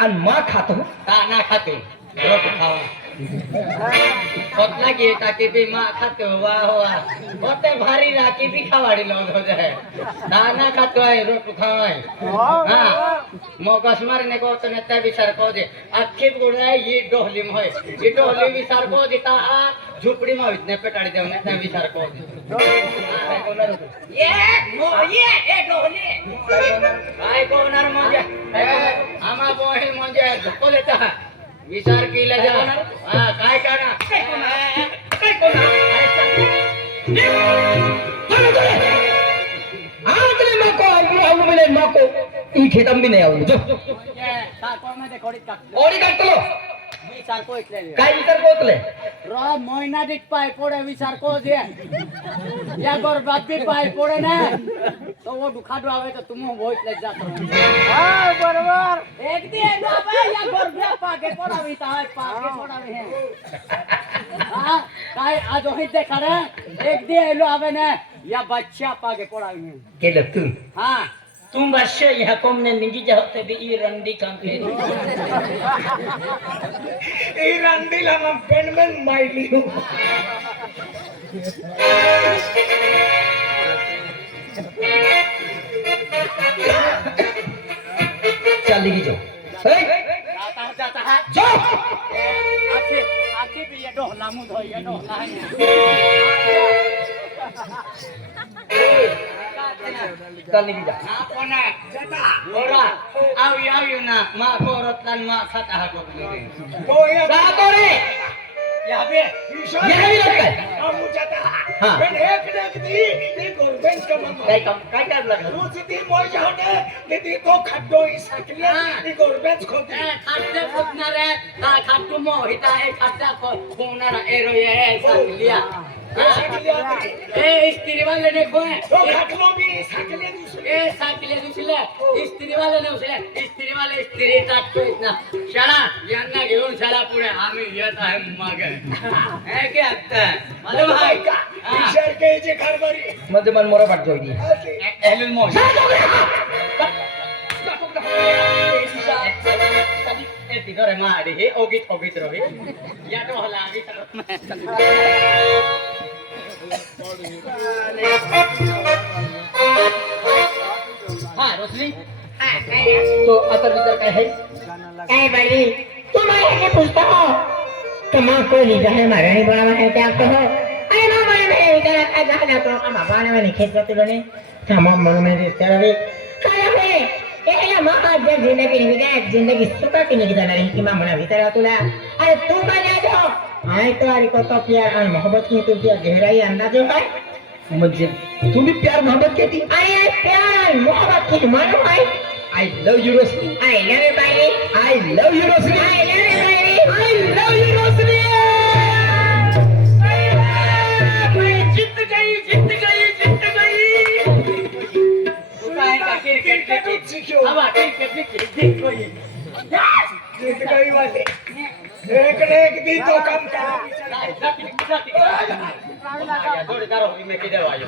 आणि मा खातो दाना खाते रोट खावा खोतला की टाकी भी मा खाते वाह वाह होते भारी राखी भी खवाड़ी लोग हो जाए दाना खातो है रोट खावाय हाँ मोगस मारने को तो नेता विचार को दे अच्छी गुड़ा ये डोहली में ये डोहली विचार को देता आ झुपड़ी में इतने पेटाड़ी दे नेता विचार को दे ये डोहली काय कोणार म्हणजे आमा बोहे म्हणजे धक्को देता विचार केला जा हा काय करणार काय कोणार आजले मको आलू बिले मको ई खेतम भी नहीं आलू जो मध्ये खोडीत टाक ओडी काटतो विचार को इतले काय विचार कोतले रो मोयना दिट पाय पोडे विचार को दे या गोर बापी पाय पोडे ना तो वो दुखाडो आवे तो तुम होइतले जातो हां बरोबर एक दी ना भाई या गोर पाके पोडावी ताय पाके पोडावी है हां काय आज होई देखा रे एक दी एलो आवे ना या बच्चा पाके पोडावी है केलं तू हां तुम वर्ष यहाँ कौन ने निजी जाते भी ई रंडी काम के ई रंडी ला हम पेनमेंट माइली हूँ चल की जो जाता है जो आखिर भी ये डोहला मुंह धो ये डोहला है चल की जा आपने जता ओरा आव ना मा कोरतलान मा खाता हा कोकले तो ये सातो रे यहाँ पे ये भी लगता है हम जाता हाँ पण एक दी ती गवर्नमेंट का मन काय काय लगा तू सिटी मोय जाने ती तो खड्डो ही सकले ती गवर्नमेंट खोती खड्डे खोदणार आहे हा खड्डो मोहिता आहे खड्डा खोदणार एरो ये सकलिया ए स्त्री वाले ने खोए तो खटलो भी सकले दूसरे ए सकले दूसरे स्त्री वाले ने उसे स्त्री वाले स्त्री टाटतो इतना शाळा यांना घेऊन शाळा पुढे आम्ही येत आहे मागे हे काय आता मला भाई विचार के जे कारभारी म्हणजे मन मोरा पाठ जोगी एलुन मोश ए तिगरे माडी हे ओगीत रही या तो हला आम्ही हाँ रोशनी तो आता विचार काय है काय बाई तुम्हाला हे पूछता हो तुम्हा को निगाह मारणी बनावा है क्या कहो अरे ना मैं विचार का जाना तो हम बाबा ने खेत करते लोने तमाम मन में तेरे काय है ये महा जिंदगी निघा जिंदगी सुखा की निघा नाही की मला विचार तुला अरे तू का जातो आय तो अरे को तो प्यार और मोहब्बत की तुझी गहराई अंदाज है म्हणजे तुम्ही प्यार मोहब्बत केती अरे प्यार मोहब्बत की मानो है I love you Roshni I love you baby I love you Roshni I love you baby I love you Roshni जीत गई काय का क्रिकेट सीखो अब क्रिकेट देखो ये जीत गई वाले एक ने एक दी तो कम का थोड़ी करो मैं किधर आयो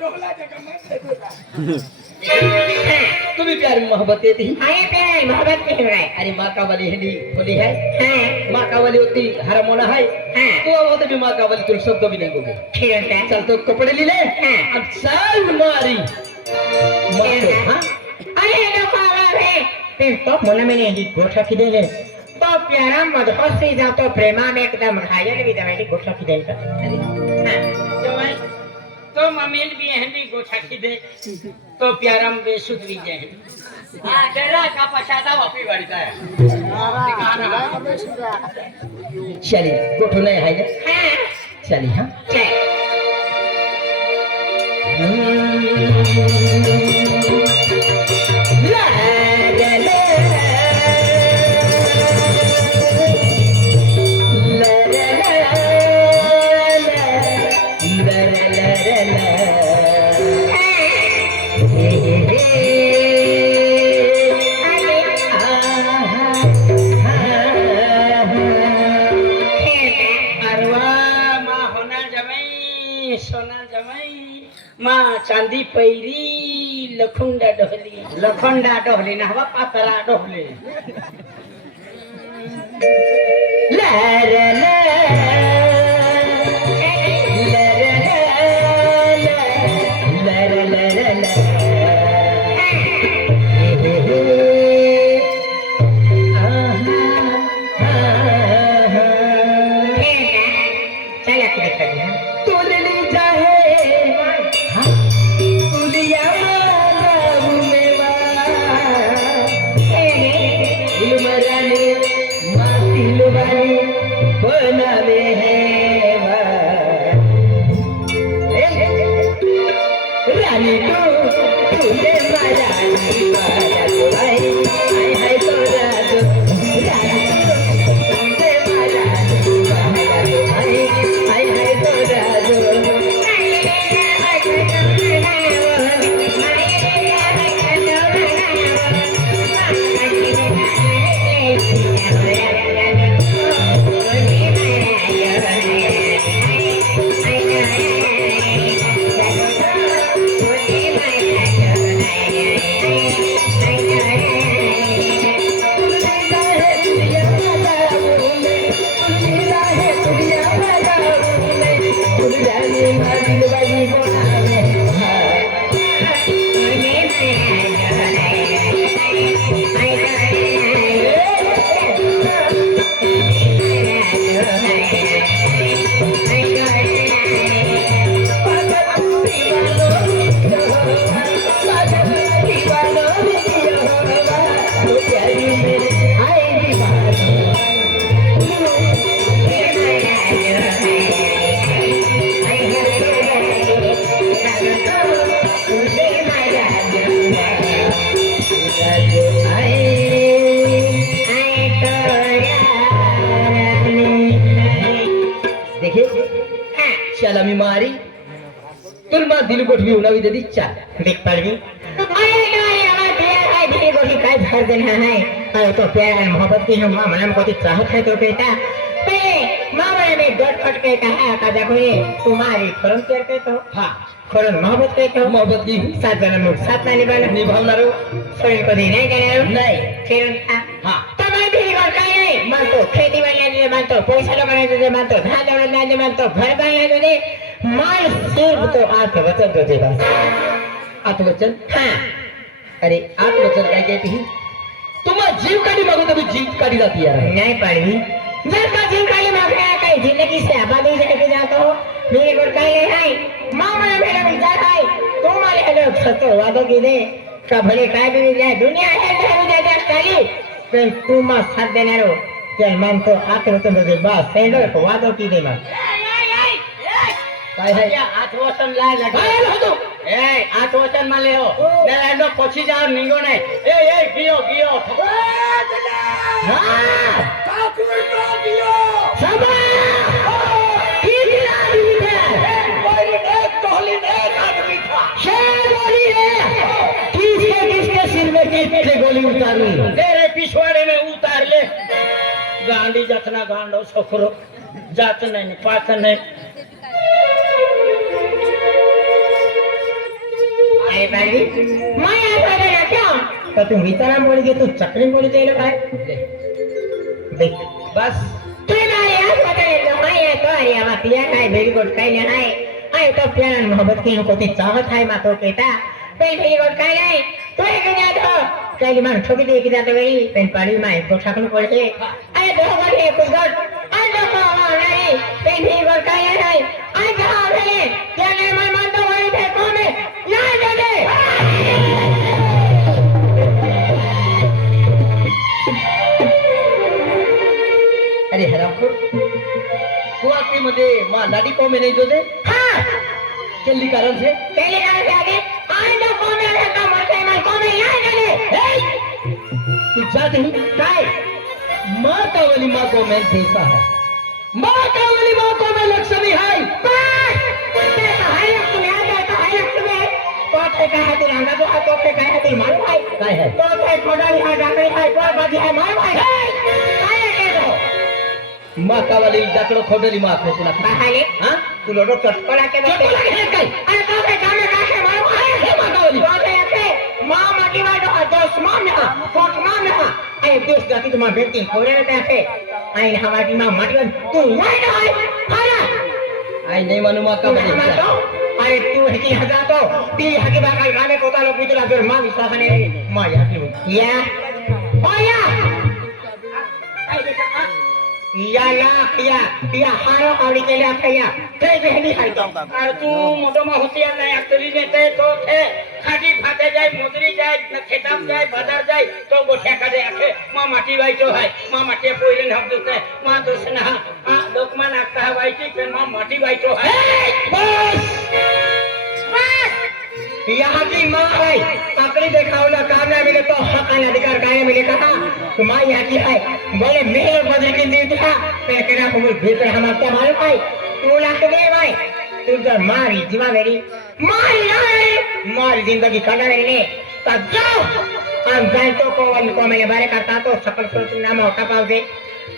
डोला जगह मत तुम्ही प्यार मोहब्बत केती हाय प्यार मोहब्बत की है अरे माँ का वाली हिंदी बोली है हां माँ का वाली होती हरमोना है हां तो अब होते भी माँ का वाली तुम शब्द भी नहीं बोले ठीक है चल तो कपड़े ले ले अब चल मारी मारो हाँ अरे नो पावा है फिर तो मन में नहीं गोठा की दे तो प्यारा मदहोशी जाओ तो प्रेमा में एकदम घायल भी दवाई गोठा की दे तो मम्मील भी हंडी गोठा की दे तो प्यारम बेसुध भी जाए हां तेरा का पछाता वापी बढ़ता है चली गोठो नहीं है हां चली हाँ चल ला ला ला चांदी पैरी लखुंडा डोहली लखंडा डोहली ना हवा पातळा डोहली लर शाला मी मारी तुलमा दिल गोठवी उनावी दे चाल देख पड़गी अरे नहीं हमारे प्यार है दिल को ही काय भर देना है अरे तो प्यार और मोहब्बत की हम मां मन को तो चाहत है तो बेटा पे मां मन में डट फट के कहा का देखो ये तुम्हारी खरम प्यार के तो हाँ खरम मोहब्बत के तो मोहब्बत की साथ जन्म साथ नहीं निभाना निभावणार सोई को दी नहीं करना नाही फिर हाँ तुम्हारी भी और काय नहीं मान तो खेती वाले ने मान तो पैसा लगाने दे मान तो धान लगाने दे मान तो घर बनाने दे माल सिर्फ तो आठ वचन तो दे बस आत्मवचन हाँ अरे आत्मवचन काय कहती है तुम्हा जीव काढी मागो तभी जीव काढी जाती है नहीं पड़ी जब का जीव काली मांगने आता है जिंदगी से आबादी से के जाता हो मेरे को काले है मां मन मेरा विचार है तुम्हारे लोग सत्य वादों की दे का भले काय भी मिल जाए दुनिया है नहीं जाए काली तो तुम साथ देने रो चल मन तो आकर तुम दे बस सेलो को वादों की दे मां काय है आठ वचन ला लगा ए आठ वचन मान ले हो ने लाडो पछी जाओ निगो नहीं ए गियो गियो हां ठाकुर तो दियो सबा कितना दिन है कोई एक टोली एक आदमी था शेर गोली है किसके सिर में कितने गोली उतारी तेरे पिछवाड़े में उतार ले गांडी जतना गांडो सफरो जात नहीं पात नहीं अरे भाई मैं ऐसा कर क्या तो तुम विचारा बोल के तू चक्री बोल दे लो भाई देख बस तुम्हारे यार पता है तो मैं ये तो अरे हमारा पिया है वेरी गुड कहीं नहीं है आई तो प्यार और मोहब्बत की को ती चाहत है मा तो कहता पेन वेरी गुड कहीं नहीं तो एक जात हो कहीं मान ठोकी दे के जाते वही पेन पाड़ी में को ठाकुर पड़ के अरे दो घंटे कुछ गट आई तो पावा नहीं पेन वेरी गुड कहीं नहीं आई कहां गए क्या नहीं मैं मान तो वही थे कौन है यहां जा दे अरे हरामखोर तू आती मध्ये मा लाडी को में नहीं दो दे हां जल्दी कारण से पहले कारण से आगे आई तो कौन है का मरते मैं कौन है यहां जा दे तू जा नहीं काय माँ का वाली माँ को मैं देखा है माँ का वाली माँ को मैं लक्ष्मी है काय है माँ का वाली डाकड़ो खोडली माँ को तुला हाँ तू लोडो चटकोला के चटकोला के काय? अरे तो के काम में काहे मारो है माँ का वाली Mama di mana ada semuanya, kok mana? Ayo terus nanti cuma bentin, kau ada apa? Ayo hama di mama di mana? Tu mana? Mana? आई नहीं मालूम Tu का hama tu? Ayo tu haki hada tu, di haki bakal kami kota lo itu lagi rumah bisa kan ini? Maya tu, ya? Oh ya? Iyalah, iya haro kali kalian kaya. Kayak begini hari tu. আর তু মোটামা হতিয়ার নাই একতলি নেতে তো থে খাটি ফাটে যায় মজুরি যায় খেতাম যায় বাজার যায় তো বসে কাজে আছে মা মাটি বাইতো হয় মা মাটি পইলেন হাব দুতে মা দোষ না লোকমান আক্তা বাইতি পেন মা মাটি বাইতো হয় बस यहाँ की माँ है पकड़ी देखाओ ना काम ना मिले तो हक का अधिकार काहे मिले कहा तो माँ यहाँ की है बोले मेरे बदले के दिन था मैं कहना को भीतर हम आपका मालूम है तू लाख दे भाई तू तो मारी जीवा मेरी मारी मारी जिंदगी करना मेरी ने तब जाओ हम गलतों को मैंने बारे करता तो सफल सोच नाम होता पाओगे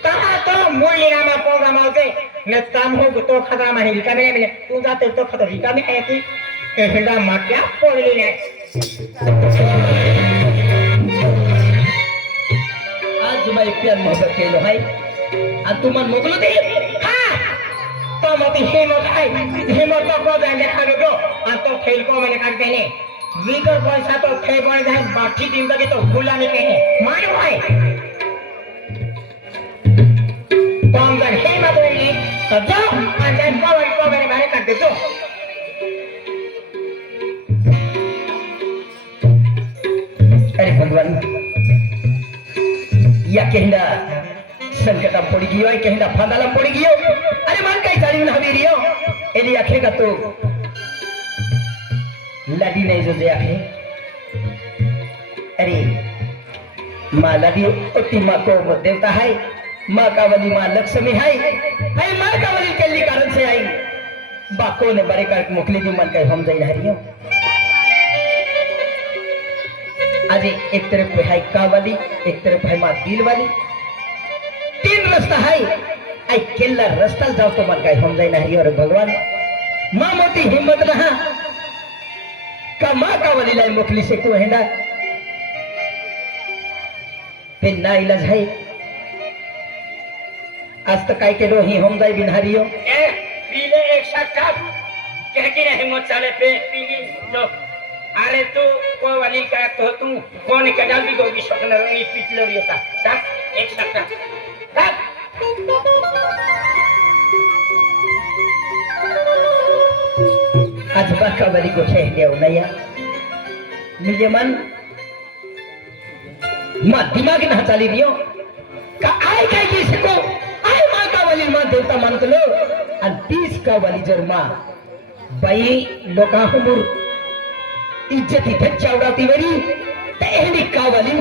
कहा तो मूल्य नामा प्रोग्राम होते न काम हो तो खतरा में रिका मिले तू जाते तो खतरा रिका में है कि हिंदा माट्या पोळली नाही आज मैं प्यार मोहब्बत केलो है आ तुमन मोकलो दे हा तो मोती हिम्मत है हिम्मत को जाने खाने दो आ तो खेल को मैंने कर देने वीकर पैसा तो खेल बन जाए बाकी जिंदगी तो गुलामी के है मानो भाई तो हम जन हिम्मत होगी तो जाओ अंदर को मैंने बारे कर दे दो अरे भगवान या कहना संकटम पड़ी गयो कहना फादालम पड़ी गयो अरे मान कई सारी ना हमी रियो एली आखेगा तो लड़ी नहीं जो जे आखे अरे माँ लड़ी उतनी माँ को देवता है माँ कावली माँ लक्ष्मी है भाई माँ कावली के लिए कारण से आई बाको ने बड़े कर मुखली दी मन कई हम जाई रहियो आज एक तरफ है कावली एक तरफ है माँ दिल वाली तीन रास्ता है आई केला रास्ता जाओ तो मन का हम जाए नहीं और भगवान माँ मोटी हिम्मत रहा का माँ कावली लाई मुखली से को है ना फिर ना इलाज है आज तक काय के रो ही हम जाए बिनहारियो ए पीले एक साथ कह के हिम्मत चले पे पीली लो अरे तू को वाली का तो तू कौन के डाल भी गोगी स्वप्न रंगी पिछले रियो का दस एक साथ दस आज बाका वाली को छे देव नया मुझे मन माँ दिमाग ना चली रियो का आय काय की सको आय माँ का वाली माँ देवता मानत लो और 30 का वाली जर माँ बाई लोका हुमुर इज्जत इधर चावड़ाती मेरी तेहनी कावली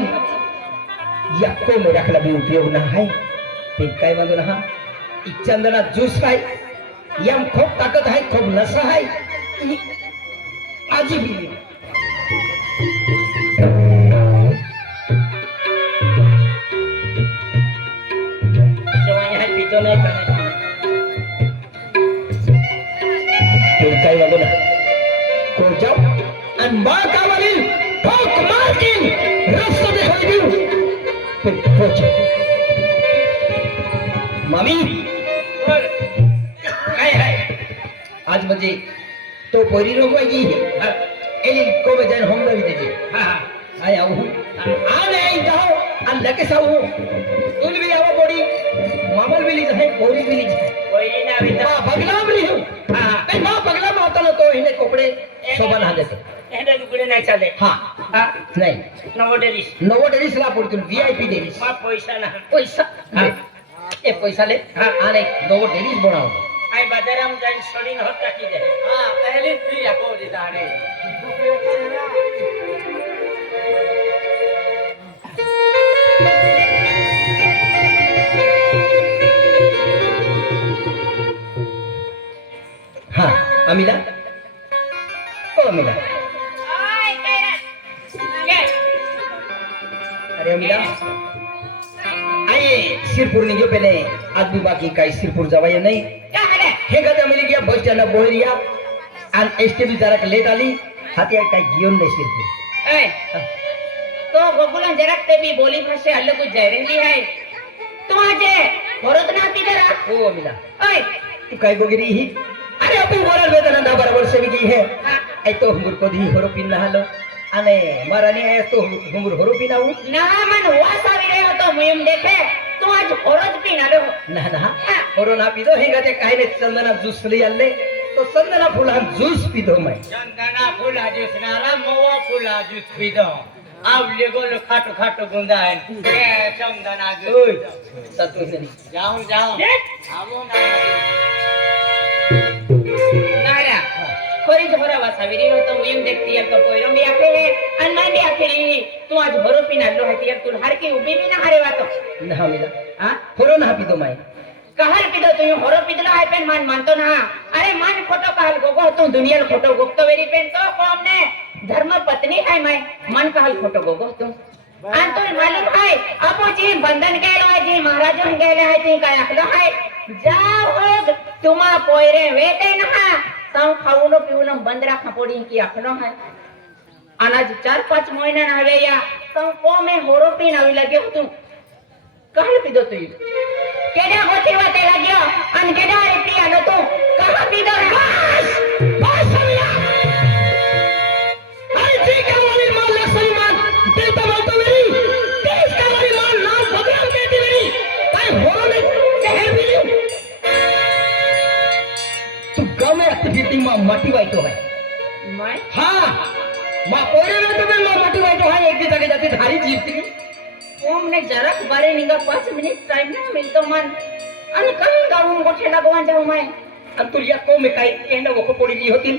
या को में रखला भी उपयोग ना है फिर काय मांगो ना चंदना जूस है यम खूब ताकत है खूब नशा है आज भी जो यहाँ पीतो नहीं करने फिर काय मांगो ना को जाओ and माँ कावली ठोक मार के रास्ता दे होई दियो फिर पहुंच मामी और काय है आज मुझे तो पोरी रोको जी एली को बजान होम भी दीजिए हाँ आया हूँ आ नहीं जाओ अन लगे साऊ तुल भी आओ बोड़ी मामल भी लीज है बोरी भी लीज है कोई ना अभी तक माँ बगला भी हूँ हाँ नहीं माँ बगला में होता ना तो इन्हें कपड़े शोभा ना देते एंडे दुगड़े नहीं चले हाँ हाँ नहीं नवो डेरिस नवो डेरिस ला पड़ती वीआईपी डेरिस माँ पैसा ना पैसा हाँ ये पैसा ले हाँ आने नवो डेरिस बनाओ आई बाजार में जान छोड़ी न होता की दे हाँ पहले फ्री आपको देता है हाँ अमीला ओ अमीला अरे अमीला आइए सिरपुर नहीं जो पहले आदमी बाकी का सिरपुर जवायो नहीं हे गदा मिली गया बस स्टैंड बोहरिया और एसटीबी जरा लेट आली हाथी का जीवन नहीं सिरपुर ए, तो गोकुलन जरा ते भी बोली भाषे अलग कुछ जाय रही है तू आजे भरत ना ती जरा हो मिला ओए तू काय गोगिरी ही अरे तू बोलाल वेदना बराबर से भी है ऐ तो हुंगुर को दी होरो पिन हालो अने मारानी आया तो हुंगुर होरो पिनाऊ ना मन हुआ सावी रे तो मुयम देखे तू आज भरत पी ना लो ना ना होरो ना पीदो हेगा ते काय ने चंदना ज्यूस ली आले तो चंदना फुला ज्यूस पीदो मैं चंदना फुला ज्यूस नाला मोवा फुला ज्यूस पीदो आवले गोल खाटो खाटो गुंदा है ए चंदना ओय ज्यूस सतु नहीं जाऊं जाऊं आवो ना नारा खरी झोरा वासावी रे तो मुयम देखती है तो कोई रंग आखे है अन मैं भी आखे री तू आज भरो पी ना लो है यार तू हर की उबी भी ना हारे वातो ना मिला हां होरो ना पीदो मैं कहल पिदो तू होरो पिदला है पेन मान मानतो ना अरे मान खोटो कहल गोगो तू दुनिया खोटो गोगतो वेरी पेन तो कौन ने धर्म पत्नी है मैं मन कहल खोटो गोगो तू आन तो मालूम है अपो जी बंधन गेलो है जी महाराजो गेले है ती काय आखलो है जाओ होग तुमा पोयरे वेते ना ताऊ खाऊनो पिऊनो बंद राखा पड़ी की आखलो है अनाज 4-5 महीना ना हवे या ताऊ को में होरो पी नवी लगे तू कहल पिदो तू केडा होती वाते लाग्यो अन केडा रे पियानो तू कहां पिदो बस बस समिया अरे ठीक है वाली मान लक्ष्मी मान दिल तो बोलतो मेरी तेज का वाली मान नाम भगवान कहती मेरी काय होरो ने शहर मिली तू गाव में एक्टिविटी में माटी वाइतो है मैं हाँ मां पोरे में तो मैं माटी वाइतो है एक जगह जाती धारी जीतती ओम ने जरक बारे निगा 5 मिनट टाइम ना मिलतो मन अन कहीं गाऊं गोठे लगवान जाऊं मैं आणि तू या को में काय एंड वो पड़ी दी होती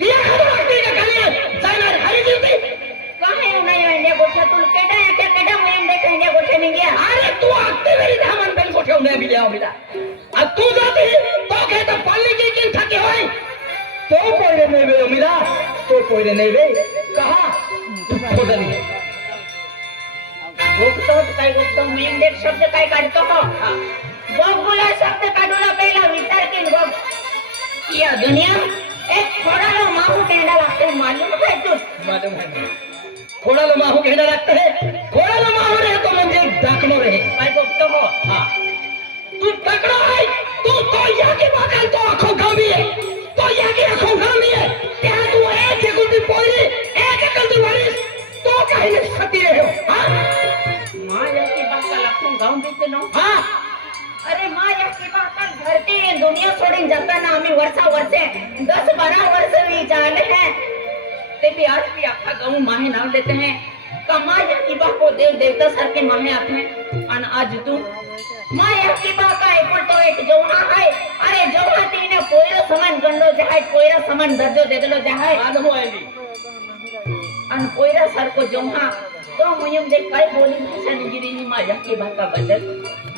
दिया खबर आती का खाली जाणार हरी जीवती काहे नाही इंडिया गोठे तू केडा मुयम देख इंडिया गोठे नहीं गया अरे तू आते मेरी धामन बेल को ठेवने भी लिया मिला अब तू जाती तो कहे तो पाली की किन थकी होई तो पोरे नहीं वे मिला तो पोरे नहीं वे कहा खोदा नहीं गोगतो काय गोगतो मुयम देख शब्द काय काढतो हो गोगुला शब्द काढूला पहिला विचार केल गोग या दुनिया एक थोड़ा माहू केंडा लागते मालूम है तू मालूम है थोड़ा लो माहू कहना लगता है थोड़ा लो माहू रहे तो मुझे दाखनो रहे काय गोगतो हो हाँ तू तकड़ा है तू तो यहाँ के बाकल तो आँखों गावी है तो यहाँ की आँखों गावी है क्या तू एक एक उल्टी पोरी एक एक उल्टी वारिस तो कहीं नहीं सती रहे हो हाँ मां या की बात का लाखों गांव देते नो हाँ अरे मां या की बात का धरती ये दुनिया सोडून जाताना आम्ही वर्षे 10-12 वर्ष विचारले हैं ते भी आज भी अख्खा गांव माहे नाम लेते हैं कमा या की बात को देव देवता सर के माहे आते हैं अन आज तू मां या की बात का एक तो एक जौना है अरे जौना तीने पोयरो समान गंडो जाय पोयरा समान दर्जो दे देलो जाय मालूम है भी अन पोयरा सर को जौना तो मुयम देख काय बोली भाषा निगिरी ही मां या की बात का बदल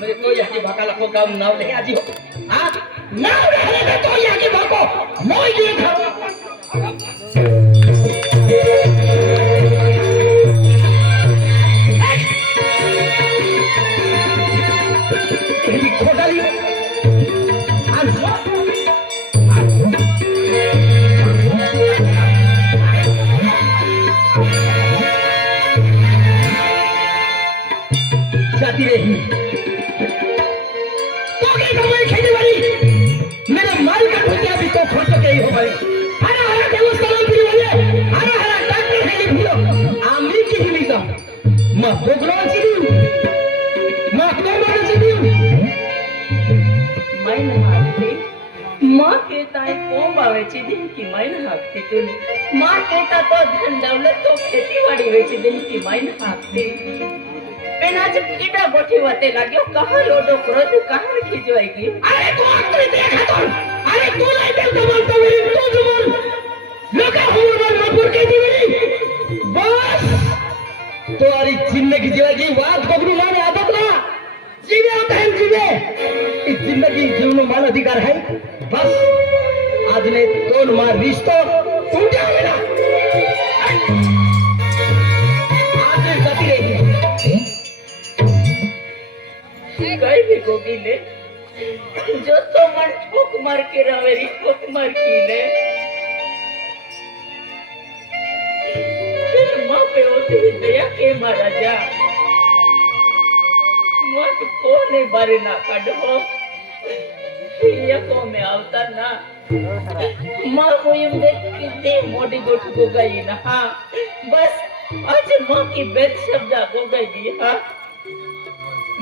मेरे तो यहाँ की बाकल को काम नाव ले आजी हो हाँ नाव रहे तो यहाँ की बाको मोई दिए था खोटाली जाती रही तो क्या कमाई खेती वाली मेरे माल का ठुकिया भी तो खोट के ही हो भाई हरा हरा देवस्थान पीरी वाले हरा हरा डॉक्टर है लिखियो आमली की ही लीजा मां बोगलो चिड़ी मां कोमर चिड़ी मैन हाकते माँ कहता है कोम आवेची दिन की मैन हाकते तूने माँ कहता तो धन दौलत तो खेती बाड़ी वेची दिन की मैन हाकते पेन आज किडा गोठी वते लाग्यो कहां लोडो क्रोध कहां खिजवाएगी अरे तू आखरी देखा तो अरे तू नहीं दिल तो बोलता मेरी तू जो बोल लगा हुआ मन मपुर के दी मेरी बस तुम्हारी जिंदगी जीवागी बात बगरू माने आदत ना जीवे आता है जीवे इस जिंदगी जीवन मान अधिकार है बस आज ने दोन मार रिश्तो टूटा मेरा आज ने जाती रहेगी कई भी गोगी ले जो तो मन ठोक मार के रवेरी ठोक मार की ले माँ पे होती हुई दया के महाराजा माँ तो कोने बारे ना काढो ये को में आवता ना माँ को ये देख कितनी मोटी गोट को गई ना हाँ बस आज माँ की बेद शब्द को गई हाँ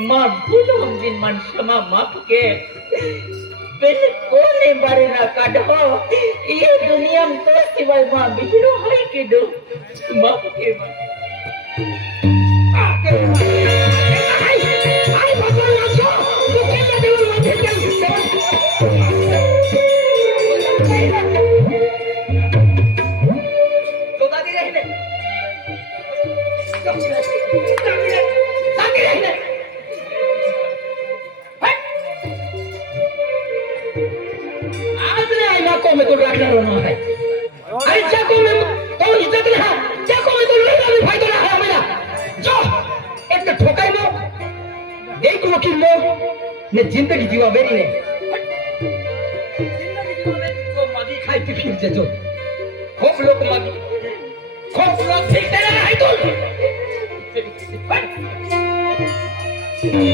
माँ भूलो हम दिन मन क्षमा माफ के पहले कोने बारे ना काढो ये दुनिया में तो सिवाय माँ बिगड़ो है कि दो माफ के माँ में तो रखना रोना है अरे चाकू में तो इज्जत रहा चाकू में तो लड़ना भी फायदा रहा है मेरा जो एक तो ठोकाई मो एक वकील मो ने जिंदगी जीवा बेरी ने जिंदगी जीवा बेरी को मागी खाई थी फिर जे जो खूब लोग मागी खूब लोग ठीक तेरा है तू